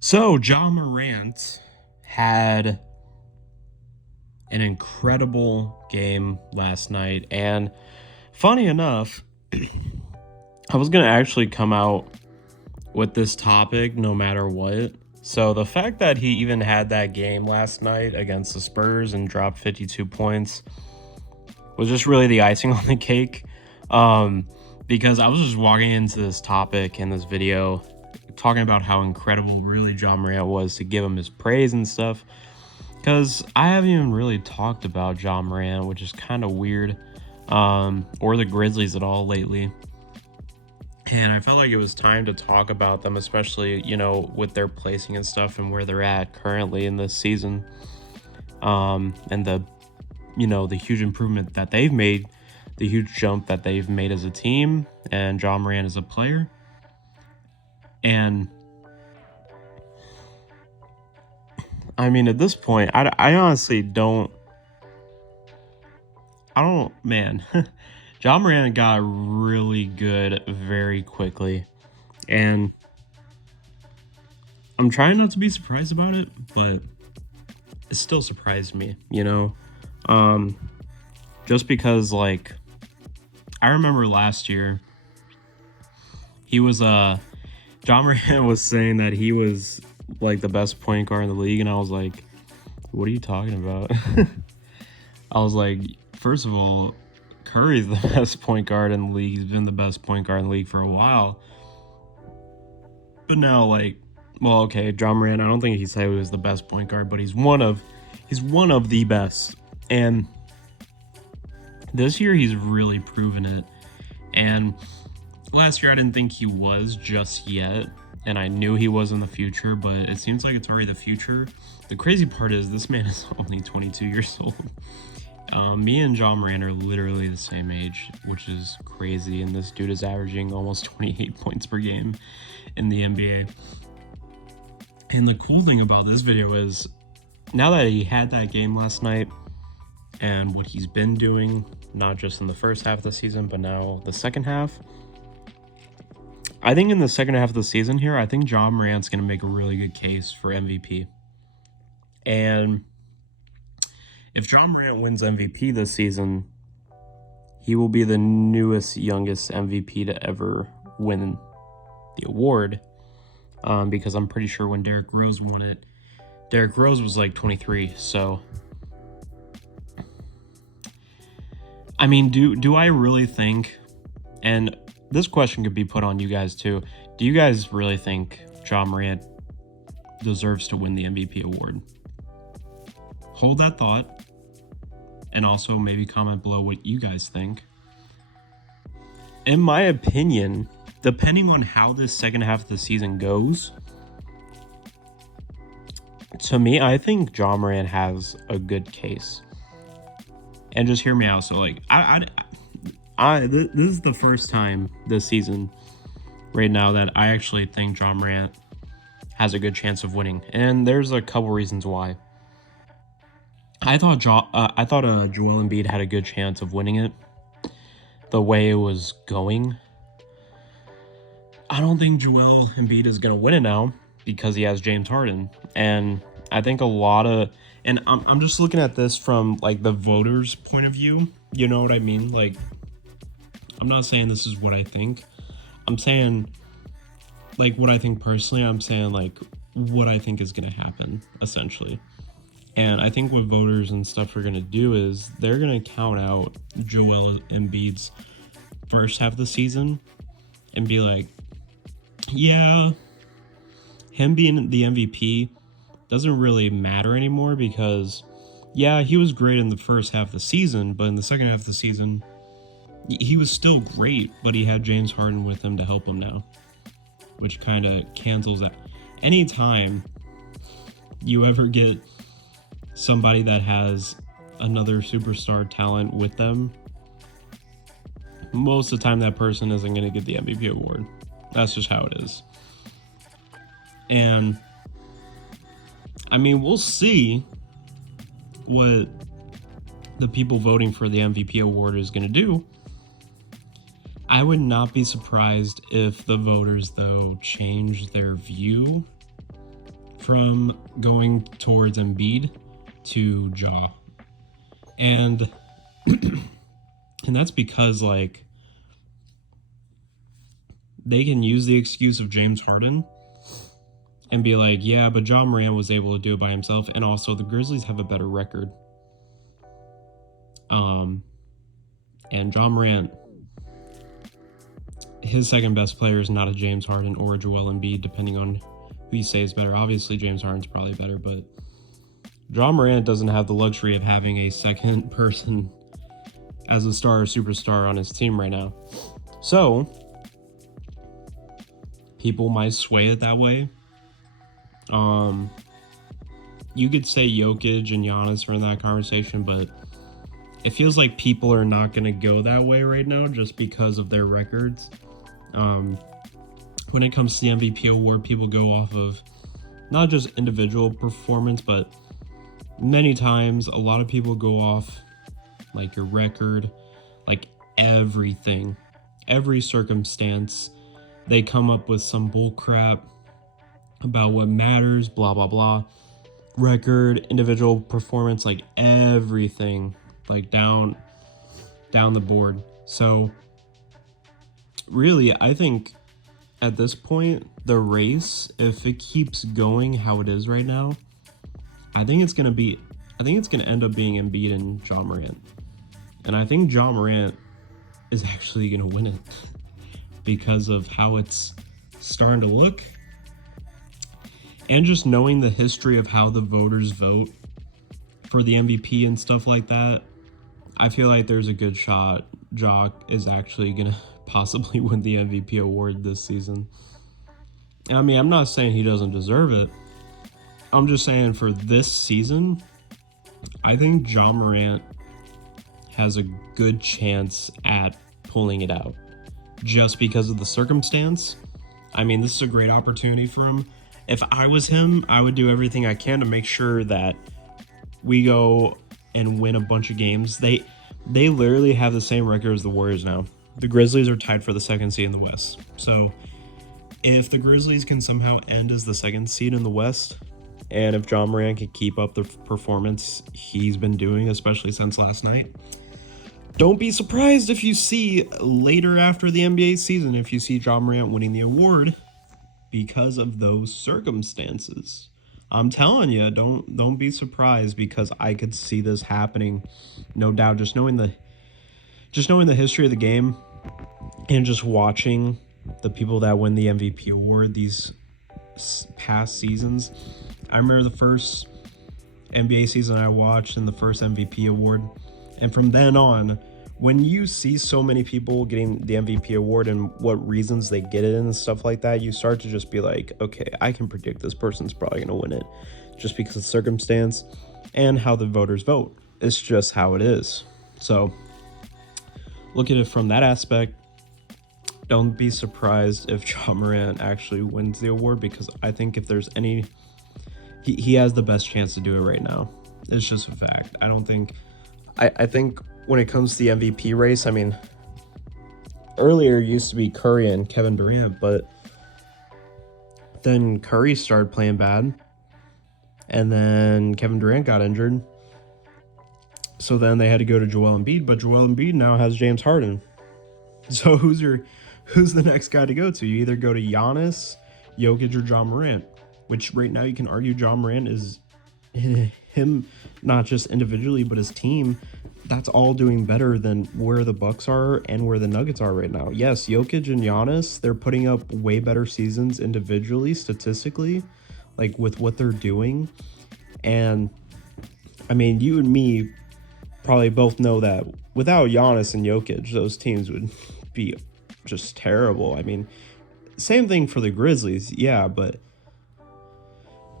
So, Ja Morant had an incredible game last night. And funny enough, I was going to actually come out with this topic no matter what. So, the fact that he even had that game last night against the Spurs and dropped 52 points was just really the icing on the cake. Um, because I was just walking into this topic in this video talking about how incredible really Ja Morant was, to give him his praise and stuff. Because I haven't even really talked about Ja Morant, which is kind of weird, or the Grizzlies at all lately. And I felt like it was time to talk about them, especially, with their placing and stuff and where they're at currently in this season. And the huge improvement that they've made, the huge jump that they've made as a team, and Ja Morant as a player. And I mean, at this point, I honestly don't. Man. Ja Morant got really good very quickly. And I'm trying not to be surprised about it, but it still surprised me. Just because, like, I remember last year, he was, Ja Morant was saying that he was, like, the best point guard in the league, and I was like, what are you talking about? I was like, first of all, Curry's the best point guard in the league. He's been the best point guard in the league for a while. But now, okay, Ja Morant, I don't think he said he was the best point guard, but he's one of the best. And this year he's really proven it. And last year I didn't think he was just yet, and I knew he was in the future, but it seems like it's already the future. The crazy part is this man is only 22 years old. Me and Ja Morant are literally the same age, which is crazy, and this dude is averaging almost 28 points per game in the NBA. And the cool thing about this video is, now that he had that game last night and what he's been doing, not just in the first half of the season, but now the second half, I think in the second half of the season here, I think Ja Morant's going to make a really good case for MVP. And if Ja Morant wins MVP this season, he will be the youngest MVP to ever win the award. Because I'm pretty sure when Derrick Rose won it, Derrick Rose was like 23. So, I mean, do I really think, and this question could be put on you guys too, do you guys really think Ja Morant deserves to win the MVP award? Hold that thought, and also maybe comment below what you guys think. In my opinion, depending on how this second half of the season goes, to me, I think Ja Morant has a good case. And just hear me out. So, like, this is the first time this season, right now, that I actually think Ja Morant has a good chance of winning, and there's a couple reasons why. I thought Joel Embiid had a good chance of winning it. The way it was going, I don't think Joel Embiid is going to win it now because he has James Harden. And I think and I'm just looking at this from, like, the voters' point of view. You know what I mean? Like, I'm not saying this is what I think. I'm saying, like, what I think personally. I'm saying, like, what I think is going to happen, essentially. And I think what voters and stuff are going to do is they're going to count out Joel Embiid's first half of the season and be like, yeah, him being the MVP doesn't really matter anymore because, yeah, he was great in the first half of the season, but in the second half of the season, he was still great, but he had James Harden with him to help him now, which kind of cancels that. Anytime you ever get somebody that has another superstar talent with them, most of the time that person isn't going to get the MVP award. That's just how it is. And I mean, we'll see what the people voting for the MVP award is going to do. I would not be surprised if the voters, though, change their view from going towards Embiid to Ja. And that's because, like, they can use the excuse of James Harden and be like, yeah, but Ja Morant was able to do it by himself, and also the Grizzlies have a better record. And Ja Morant, his second best player is not a James Harden or a Joel Embiid, depending on who you say is better. Obviously, James Harden's probably better, but Ja Morant doesn't have the luxury of having a second person as a star or superstar on his team right now. So, people might sway it that way. You could say Jokic and Giannis are in that conversation, but it feels like people are not going to go that way right now just because of their records. When it comes to the MVP award, people go off of not just individual performance, but many times a lot of people go off like your record, like everything, every circumstance. They come up with some bull crap about what matters, blah, blah, blah. Record, individual performance, like everything, like down the board. So really, I think at this point, the race, if it keeps going how it is right now, I think it's going to end up being Embiid and Ja Morant. And I think Ja Morant is actually going to win it because of how it's starting to look. And just knowing the history of how the voters vote for the MVP and stuff like that, I feel like there's a good shot Ja is actually going to possibly win the MVP award this season. I mean, I'm not saying he doesn't deserve it. I'm just saying for this season, I think Ja Morant has a good chance at pulling it out just because of the circumstance. I mean, this is a great opportunity for him. If I was him, I would do everything I can to make sure that we go and win a bunch of games. They literally have the same record as the Warriors now. The Grizzlies are tied for the second seed in the West. So if the Grizzlies can somehow end as the second seed in the West, and if Ja Morant can keep up the performance he's been doing, especially since last night, don't be surprised if you see later after the NBA season, if you see Ja Morant winning the award because of those circumstances. I'm telling you, don't be surprised, because I could see this happening, no doubt. Just knowing the history of the game and just watching the people that win the MVP award these past seasons. I remember the first NBA season I watched and the first MVP award, and from then on, when you see so many people getting the MVP award and what reasons they get it and stuff like that, you start to just be like, okay, I can predict this person's probably going to win it just because of circumstance and how the voters vote. It's just how it is. So look at it from that aspect. Don't be surprised if Ja Morant actually wins the award, because I think if there's any, he has the best chance to do it right now. It's just a fact. I think when it comes to the MVP race, I mean, earlier it used to be Curry and Kevin Durant, but then Curry started playing bad, and then Kevin Durant got injured. So then they had to go to Joel Embiid, but Joel Embiid now has James Harden. So who's the next guy to go to? You either go to Giannis, Jokic, or Ja Morant, which right now you can argue Ja Morant is him, not just individually, but his team. That's all doing better than where the Bucks are and where the Nuggets are right now. Yes, Jokic and Giannis, they're putting up way better seasons individually, statistically, like with what they're doing. And I mean, you and me probably both know that without Giannis and Jokic, those teams would be just terrible. I mean, same thing for the Grizzlies, yeah, but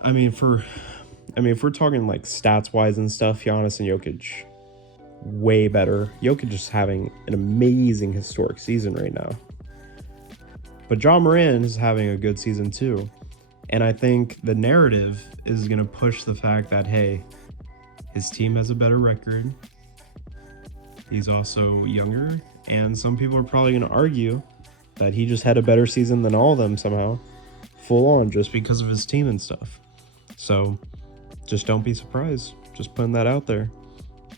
I mean, if we're talking like stats wise and stuff, Giannis and Jokic way better. Jokic is having an amazing historic season right now. But Ja Morant is having a good season too. And I think the narrative is going to push the fact that, hey, his team has a better record. He's also younger. And some people are probably going to argue that he just had a better season than all of them somehow. Full on, just because of his team and stuff. So just don't be surprised. Just putting that out there.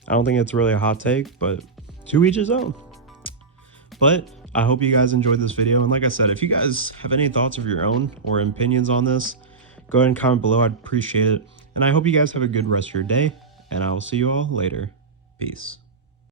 I don't think it's really a hot take, but to each his own. But I hope you guys enjoyed this video. And like I said, if you guys have any thoughts of your own or opinions on this, go ahead and comment below. I'd appreciate it. And I hope you guys have a good rest of your day. And I will see you all later. Peace.